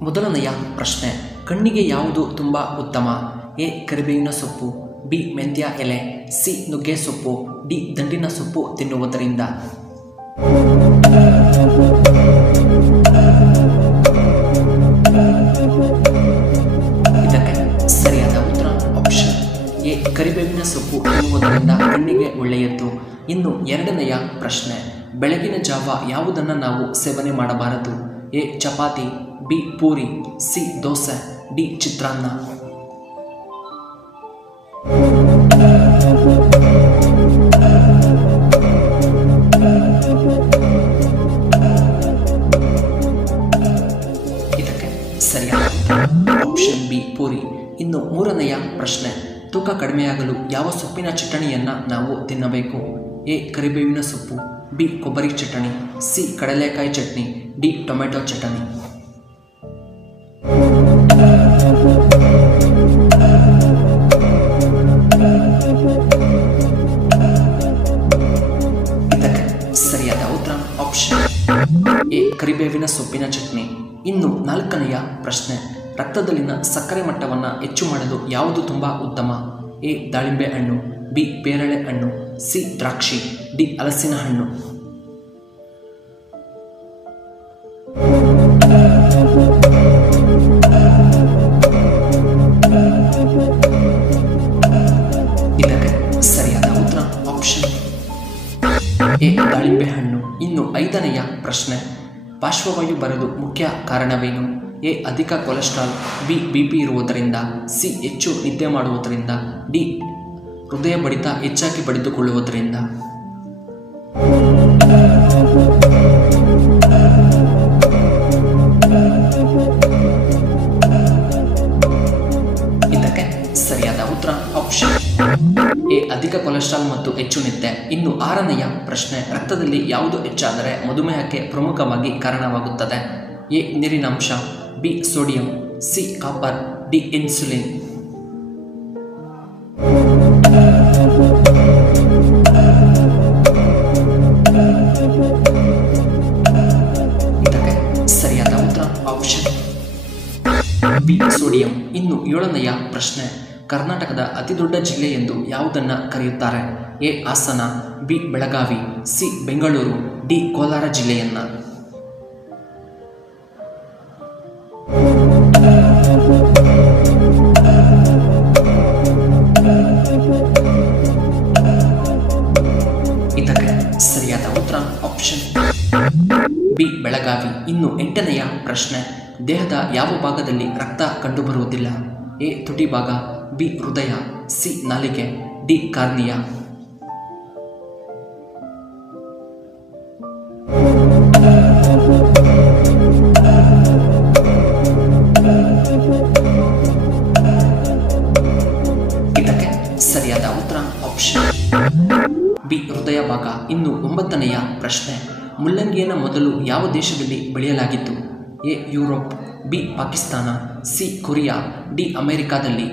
ಮೊದಲನೆಯ ಪ್ರಶ್ನೆ, ಕಣ್ಣಿಗೆ ಯಾವುದು ತುಂಬ ಉತ್ತಮ? ಎ ಕರಿಬೇವಿನ ಸೊಪ್ಪು, ಬಿ ಮೆಂತ್ಯ ಎಲೆ, ಸಿ ನುಗ್ಗೆ ಸೊಪ್ಪು, ಡಿ ದಂಡಿನ ಸೊಪ್ಪು ತಿನ್ನುವುದರಿಂದ. ಇದಕ್ಕೆ ಸರಿಯಾದ ಉತ್ತರ ಆಪ್ಷನ್ ಎ ಕರಿಬೇವಿನ ಸೊಪ್ಪು ತಿನ್ನುವುದರಿಂದ ಕಣ್ಣಿಗೆ ಒಳ್ಳೆಯದು. ಇನ್ನು ಎರಡನೆಯ ಪ್ರಶ್ನೆ, ಬೆಳಗಿನ ಜಾವ ಯಾವುದನ್ನು ನಾವು ಸೇವನೆ ಮಾಡಬಾರದು? A chapati, B puri, C dosa, D chitranna. ಇದಕ್ಕೆ ಸರಿಯಾದ ಆಪ್ಷನ್ ಬಿ ಪೂರಿ. ಇನ್ನು ಮೂರನೆಯ ಪ್ರಶ್ನೆ, ತೂಕ ಕಡಿಮೆಯಾಗಲು ಯಾವ ಸೊಪ್ಪಿನ ಚಟಣಿಯನ್ನು ನಾವು ತಿನ್ನಬೇಕು? ಎ ಕರಿಬೇವಿನ ಸೊಪ್ಪು, ಬಿ ಕೊಬ್ಬರಿ ಚಟಣಿ, ಸಿ ಕಡಲೆಕಾಯಿ ಚಟ್ನಿ, ಡಿ ಟೊಮೆಟೊ ಚಟಣಿ. ಇದಕ್ಕೆ ಸರಿಯಾದ ಉತ್ತರ ಆಪ್ಷನ್ ಎ ಕರಿಬೇವಿನ ಸೊಪ್ಪಿನ ಚಟ್ನಿ. ಇನ್ನು ನಾಲ್ಕನೆಯ ಪ್ರಶ್ನೆ, ರಕ್ತದಲ್ಲಿನ ಸಕ್ಕರೆ ಮಟ್ಟವನ್ನು ಹೆಚ್ಚು ಮಾಡಲು ಯಾವುದು ತುಂಬ ಉತ್ತಮ? ಎ ದಾಳಿಂಬೆ ಹಣ್ಣು, ಬಿ ಪೇರಳೆ ಹಣ್ಣು, ಸಿ ದ್ರಾಕ್ಷಿ, ಡಿ ಹಲಸಿನ ಹಣ್ಣು. ಇದಕ್ಕೆ ಸರಿಯಾದ ಉತ್ತರ ಆಪ್ಷನ್ ಎ ದಾಳಿಂಬೆ ಹಣ್ಣು. ಇನ್ನು ಐದನೆಯ ಪ್ರಶ್ನೆ, ಪಾರ್ಶ್ವವಾಯು ಬರಲು ಮುಖ್ಯ ಕಾರಣವೇನು? ಎ ಅಧಿಕ ಕೊಲೆಸ್ಟ್ರಾಲ್, ಬಿ ಬಿಪಿ ಇರುವುದರಿಂದ, ಸಿ ಹೆಚ್ಚು ನಿದ್ದೆ ಮಾಡುವುದರಿಂದ, ಡಿ ಹೃದಯ ಬಡಿತ ಹೆಚ್ಚಾಗಿ ಬಡಿದುಕೊಳ್ಳುವುದರಿಂದ. ಇದಕ್ಕೆ ಸರಿಯಾದ ಉತ್ತರ ಆಪ್ಷನ್ ಎ ಅಧಿಕ ಕೊಲೆಸ್ಟ್ರಾಲ್ ಮತ್ತು ಹೆಚ್ಚು ನಿದ್ದೆ. ಇನ್ನು ಆರನೆಯ ಪ್ರಶ್ನೆ, ರಕ್ತದಲ್ಲಿ ಯಾವುದು ಹೆಚ್ಚಾದರೆ ಮಧುಮೇಹಕ್ಕೆ ಪ್ರಮುಖವಾಗಿ ಕಾರಣವಾಗುತ್ತದೆ? ಎ ನೀರಿನಾಂಶ, B sodium, C copper, D insulin. ಇದಕ್ಕೆ ಸರಿಯಾದ ಉತ್ತರ ಆಪ್ಷನ್ ಬಿ ಸೋಡಿಯಂ. ಇನ್ನು ಏಳನೆಯ ಪ್ರಶ್ನೆ, ಕರ್ನಾಟಕದ ಅತಿದೊಡ್ಡ ಜಿಲ್ಲೆ ಎಂದು ಯಾವುದನ್ನು ಕರೆಯುತ್ತಾರೆ? A Hassan, B Belagavi, C Bengaluru, D Kolar ಜಿಲ್ಲೆಯನ್ನ. ಇದಕ್ಕೆ ಸರಿಯಾದ ಉತ್ತರ ಆಪ್ಷನ್ ಬಿ ಬೆಳಗಾವಿ. ಇನ್ನು ಎಂಟನೆಯ ಪ್ರಶ್ನೆ, ದೇಹದ ಯಾವ ಭಾಗದಲ್ಲಿ ರಕ್ತ ಕಂಡುಬರುವುದಿಲ್ಲ? ಎ ತುಟಿ ಭಾಗ, ಬಿ ಹೃದಯ, ಸಿ ನಾಲಿಗೆ, ಡಿ ಕಾರ್ನಿಯಾ. ಇದಕ್ಕೆ ಸರಿಯಾದ ಉತ್ತರ ಆಪ್ಷನ್ ಬಿ ಹೃದಯ ಭಾಗ. ಇನ್ನು ಒಂಬತ್ತನೆಯ ಪ್ರಶ್ನೆ, ಮುಲ್ಲಂಗಿಯನ್ನು ಮೊದಲು ಯಾವ ದೇಶದಲ್ಲಿ ಬೆಳೆಯಲಾಗಿತ್ತು? A Europe, B Pakistan, C Korea, D ಅಮೆರಿಕಾದಲ್ಲಿ.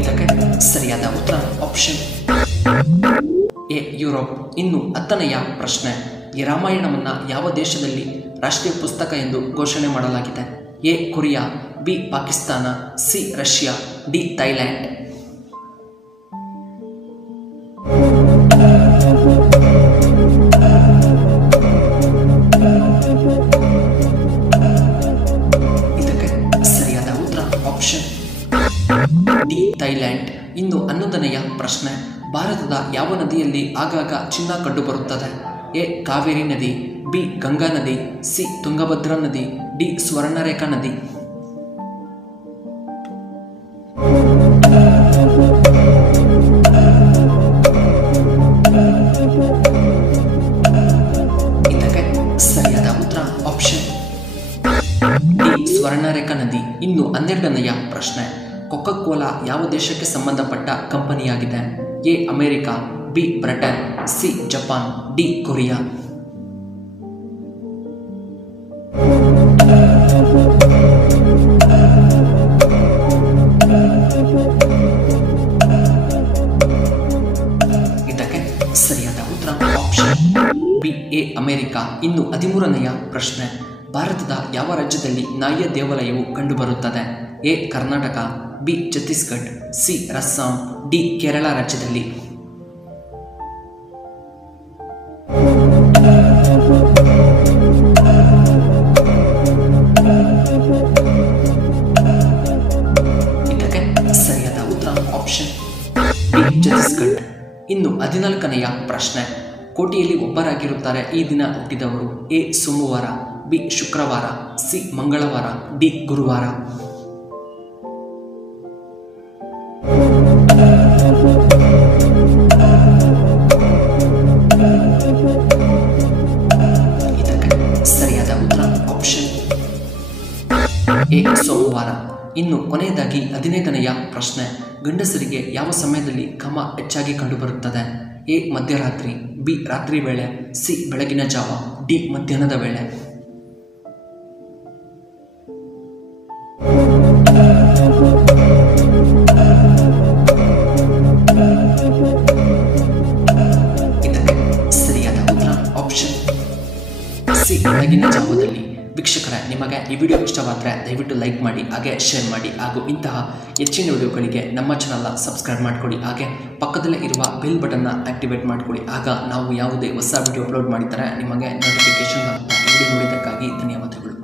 ಇದಕ್ಕೆ ಸರಿಯಾದ ಉತ್ತರ ಆಪ್ಷನ್ ಎ ಯುರೋಪ್. ಇನ್ನು ಹತ್ತನೆಯ ಪ್ರಶ್ನೆ, ಈ ರಾಮಾಯಣವನ್ನು ಯಾವ ದೇಶದಲ್ಲಿ ರಾಷ್ಟ್ರೀಯ ಪುಸ್ತಕ ಎಂದು ಘೋಷಣೆ ಮಾಡಲಾಗಿದೆ? A Korea, B Pakistan, C Russia, D Thailand. ಇದಕ್ಕೆ ಸರಿಯಾದ ಉತ್ತರ ಆಪ್ಷನ್ ಡಿ ಥೈಲ್ಯಾಂಡ್. ಇನ್ನು 11ನೆಯ ಪ್ರಶ್ನೆ, ಭಾರತದ ಯಾವ ನದಿಯಲ್ಲಿ ಆಗಾಗ ಚಿನ್ನ ಕಂಡುಬರುತ್ತದೆ? ಎ ಕಾವೇರಿ ನದಿ, ಬಿ ಗಂಗಾ ನದಿ, ಸಿ ತುಂಗಭದ್ರಾ ನದಿ, ಡಿ ಸ್ವರ್ಣರೇಖಾ ನದಿ. ಇದಕ್ಕೆ ಸರಿಯಾದ ಉತ್ತರ ಆಪ್ಷನ್ ಡಿ ಸ್ವರ್ಣರೇಖಾ ನದಿ. ಇನ್ನು 12ನೆಯ ಪ್ರಶ್ನೆ, ಕೊಕೊ ಕೋಲಾ ಯಾವ ದೇಶಕ್ಕೆ ಸಂಬಂಧಪಟ್ಟ ಕಂಪನಿಯಾಗಿದೆ? A America, B Britain, C Japan, D Korea. A America. ಇನ್ನು 13ನೆಯ ಪ್ರಶ್ನೆ, ಭಾರತದ ಯಾವ ರಾಜ್ಯದಲ್ಲಿ ನಾಯಿಯ ದೇವಾಲಯವು ಕಂಡುಬರುತ್ತದೆ? A Karnataka, B Chhattisgarh, C Assam, D Kerala ರಾಜ್ಯದಲ್ಲಿ. ಇದಕ್ಕೆ ಸರಿಯಾದ ಉತ್ತರ ಆಪ್ಷನ್ ಬಿ ಛತ್ತೀಸ್ಗಢ. ಇನ್ನು 14ನೆಯ ಪ್ರಶ್ನೆ, ಕೋಟಿಯಲ್ಲಿ ಒಬ್ಬರಾಗಿರುತ್ತಾರೆ ಈ ದಿನ ಹುಟ್ಟಿದವರು? ಎ ಸೋಮವಾರ, ಬಿ ಶುಕ್ರವಾರ, ಸಿ ಮಂಗಳವಾರ, ಡಿ ಗುರುವಾರ. ಇದಕ್ಕೆ ಸರಿಯಾದ ಉತ್ತರ ಆಪ್ಷನ್ ಎ ಸೋಮವಾರ. ಇನ್ನು ಕೊನೆಯದಾಗಿ 15ನೆಯ ಪ್ರಶ್ನೆ, ಗಂಡಸರಿಗೆ ಯಾವ ಸಮಯದಲ್ಲಿ ಕಾಮ ಹೆಚ್ಚಾಗಿ ಕಂಡುಬರುತ್ತದೆ? ಎ ಮಧ್ಯರಾತ್ರಿ, ಬಿ ರಾತ್ರಿ ವೇಳೆ, ಸಿ ಬೆಳಗಿನ ಜಾವ, ಡಿ ಮಧ್ಯಾಹ್ನದ ವೇಳೆ. ಇದಕ್ಕೆ ಸರಿಯಾದ ಉತ್ತರ ಆಪ್ಷನ್ ಸಿ ಬೆಳಗಿನ ಜಾವದಲ್ಲಿ. ವೀಕ್ಷಕರೇ, ನಿಮಗೆ ಈ ವಿಡಿಯೋ ಇಷ್ಟವಾದರೆ ದಯವಿಟ್ಟು ಲೈಕ್ ಮಾಡಿ, ಹಾಗೆ ಶೇರ್ ಮಾಡಿ, ಹಾಗೂ ಇಂತಹ ಹೆಚ್ಚಿನ ವಿಡಿಯೋಗಳಿಗೆ ನಮ್ಮ ಚಾನಲ್ನ ಸಬ್ಸ್ಕ್ರೈಬ್ ಮಾಡಿಕೊಡಿ. ಹಾಗೆ ಪಕ್ಕದಲ್ಲೇ ಇರುವ ಬೆಲ್ ಬಟನ್ನ ಆಕ್ಟಿವೇಟ್ ಮಾಡಿಕೊಡಿ. ಆಗ ನಾವು ಯಾವುದೇ ಹೊಸ ವಿಡಿಯೋ ಅಪ್ಲೋಡ್ ಮಾಡಿದರೆ ನಿಮಗೆ ನೋಟಿಫಿಕೇಶನ್ ಆಗುತ್ತೆ. ವಿಡಿಯೋ ನೋಡಿದ್ದಕ್ಕಾಗಿ ಧನ್ಯವಾದಗಳು.